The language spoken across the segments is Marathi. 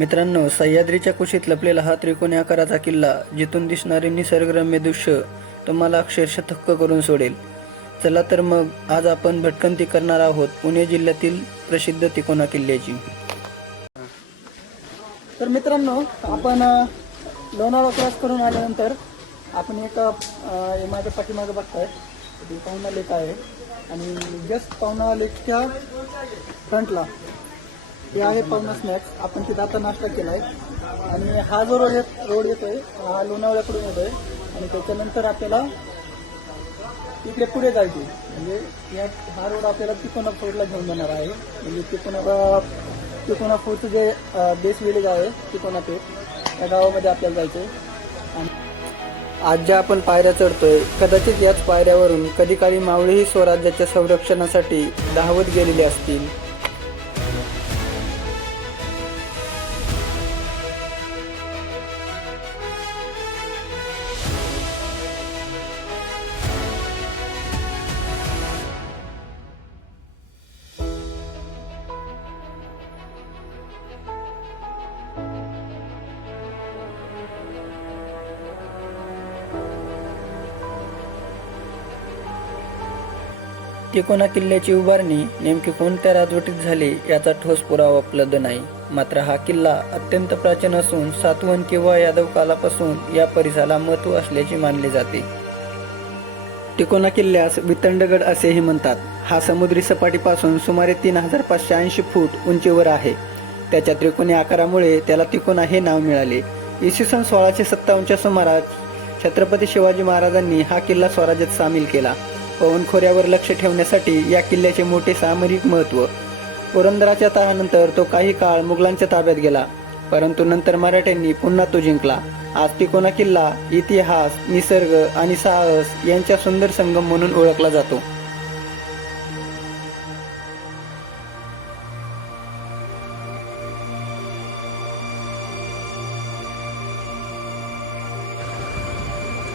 मित्रांनो, सह्याद्रीच्या कुशीत लपलेला हा त्रिकोणी आकाराचा किल्ला, जिथून दिसणारे निसर्गरम्य दृश्य तुम्हाला अक्षरशः थक्क करून सोडेल. चला तर मग आज आपण भटकंती करणार आहोत पुणे जिल्ह्यातील प्रसिद्ध तिकोना किल्ल्याची. तर मित्रांनो, आपण लोणावळा क्रॉस करून आल्यानंतर आपण एक माझ्या पाठीमागे बघताय पावना लेक आहे आणि जस्ट पावना लेकच्या फ्रंटला हे आहे पावना स्नॅक्स. आपण तिथं आता नाश्ता केला आहे आणि हा जो रोड येतोय हा लोणावळ्याकडून येतोय आणि त्याच्यानंतर आपल्याला इकडे पुढे जायचे म्हणजे हा रोड आपल्याला तिकोना फोर्टला घेऊन जाणार आहे. म्हणजे तिकोना फोर्टचं जे बेस विलेज आहे तिकोना पेठ या गावामध्ये आपल्याला जायचं. आज ज्या आपण पायऱ्या चढतोय कदाचित याच पायऱ्यावरून कधी काळी मावळेही स्वराज्याच्या संरक्षणासाठी धावत गेलेले असतील. तिकोना किल्ल्याची उभारणी नेमकी कोणत्या राजवटीत झाली याचा ठोस पुरावा उपलब्ध नाही. मात्र हा किल्ला अत्यंत प्राचीन असून सातवहन किंवा यादव कालापासून या परिसराला महत्त्व असल्याचे मानले जाते. तिकोना किल्ल्यास वितंडगड असेही म्हणतात. हा समुद्री सपाटीपासून सुमारे 3580 फूट उंचीवर आहे. त्याच्या त्रिकोणी आकारामुळे त्याला तिकोना हे नाव मिळाले. इसवी सन 1657च्या सुमारास छत्रपती शिवाजी महाराजांनी हा किल्ला स्वराज्यात सामील केला. पवन खोऱ्यावर लक्ष ठेवण्यासाठी या किल्ल्याचे मोठे सामरिक महत्त्व. पुरंदराच्या तहानंतर तो काही काळ मुघलांच्या ताब्यात गेला, परंतु नंतर मराठ्यांनी पुन्हा तो जिंकला. आज तिकोना किल्ला इतिहास, निसर्ग आणि साहस यांचा सुंदर संगम म्हणून ओळखला जातो.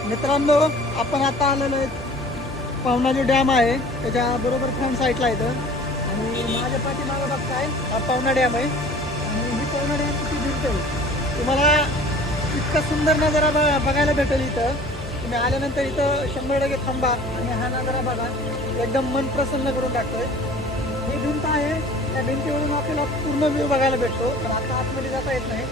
मित्रांनो, आपण आता आलेलो आहे पावना जो डॅम आहे त्याच्या बरोबर फ्रंट साईडला येतं आणि माझ्या पाठीमागं बघताय हा पावना डॅम आहे आणि ही पावना डॅम किती दिसते तुम्हाला इतका सुंदर नजारा बघायला भेटेल. इथं तुम्ही आल्यानंतर इथं 100% थांबा आणि हा नजारा बघा, एकदम मन प्रसन्न करून टाकतोय. ही भिंत आहे, त्या भिंतीवरून आपल्याला पूर्ण व्ह्यू बघायला भेटतो, पण आता आतमध्ये जाता येत नाही.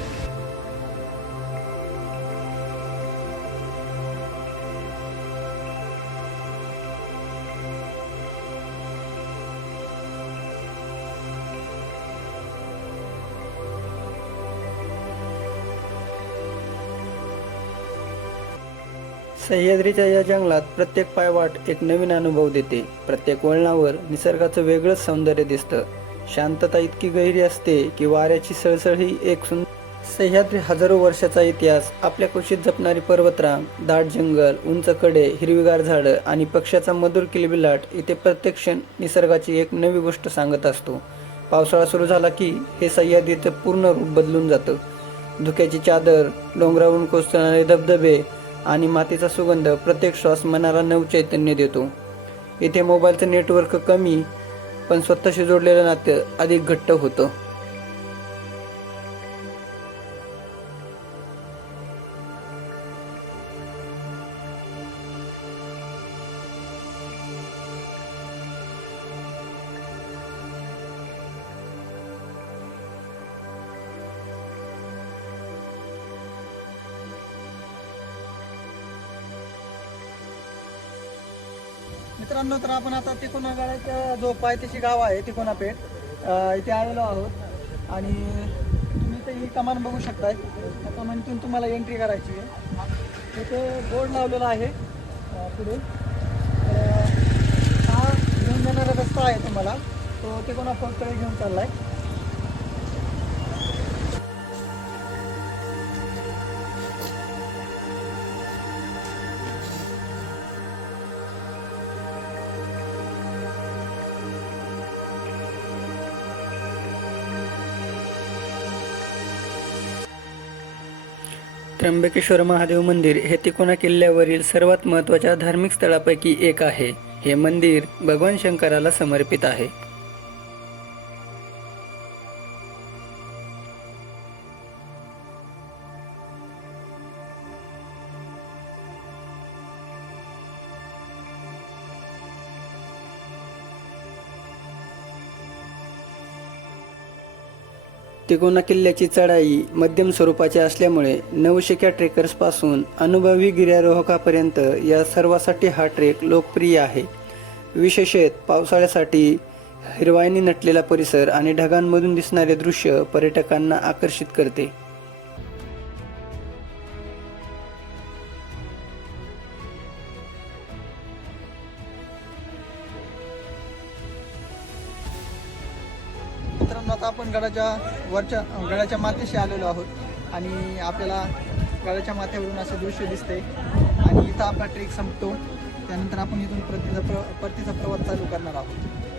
सह्याद्रीच्या या जंगलात प्रत्येक पायवाट एक नवीन अनुभव देते. प्रत्येक वळणावर निसर्गाचं वेगळंच सौंदर्य दिसतं. शांतता इतकी गहिरी असते की वाऱ्याची सळसळ ही एक सुंदर. सह्याद्री हजारो वर्षाचा इतिहास, आपल्या कुशीत जपणारी पर्वतरांग, दाट जंगल, उंच कडे, हिरवीगार झाडं आणि पक्ष्याचा मधुर किलबिलाट इथे प्रत्येक क्षण निसर्गाची एक नवी गोष्ट सांगत असतो. पावसाळा सुरू झाला की हे सह्याद्रीचं पूर्ण रूप बदलून जातं. धुक्याची चादर, डोंगरावरून कोसळणारे धबधबे आणि मातीचा सुगंध प्रत्येक श्वास मनाला नवचैतन्य देतो. इथे मोबाईलचं नेटवर्क कमी, पण स्वतःशी जोडलेलं नातं अधिक घट्ट होतं. मित्रांनो, तर आपण आता तिकोना गडाचा जो पायथ्याशी गाव आहे तिकोना पेठ इथे आलेलो आहोत आणि तुम्ही इथे ही कमान बघू शकताय. त्या कमानीतून तुम्हाला एंट्री करायची आहे. इथे बोर्ड लावलेला आहे पुढे. हा घेऊन जाणारा रस्ता आहे तुम्हाला, तो तिकोना फोर्टकडे घेऊन चाललाय. त्र्यंबकेश्वर महादेव मंदिर हे तिकोना किल्ल्यावरील सर्वात महत्त्वाच्या धार्मिक स्थळापैकी एक आहे. हे मंदिर भगवान शंकराला समर्पित आहे. तिकोना किल्ल्याची चढाई मध्यम स्वरूपाची असल्यामुळे नवशिक्या ट्रेकर्सपासून अनुभवी गिर्यारोहकापर्यंत या सर्वासाठी हा ट्रेक लोकप्रिय आहे. विशेषतः पावसाळ्यासाठी हिरवाईने नटलेला परिसर आणि ढगांमधून दिसणारे दृश्य पर्यटकांना आकर्षित करते. मित्रांनो, आता आपण गडाच्या माथ्याशी आलेलो आहोत आणि आपल्याला गडाच्या माथ्यावरून असं दृश्य दिसतंय आणि इथं आपला ट्रेक संपतो. त्यानंतर आपण इथून परतीचा प्रवास चालू करणार आहोत.